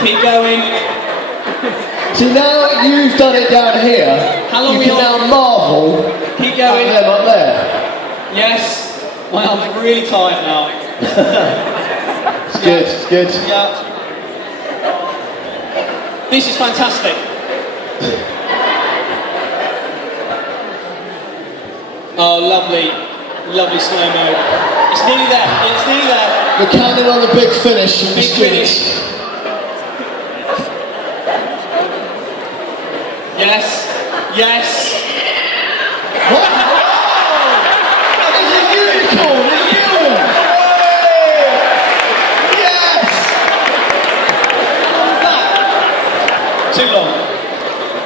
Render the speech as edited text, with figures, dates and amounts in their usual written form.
Keep going. So now you've done it down here, How long you we can on? now marvel Keep at going. them up there. Yes. My arms are really tight now. It's good, it's good. Yeah. This is fantastic. Oh, lovely. Lovely slow-mo. It's nearly there. It's nearly there. We're counting on the big finish from the Big students. finish. Yes. Yes.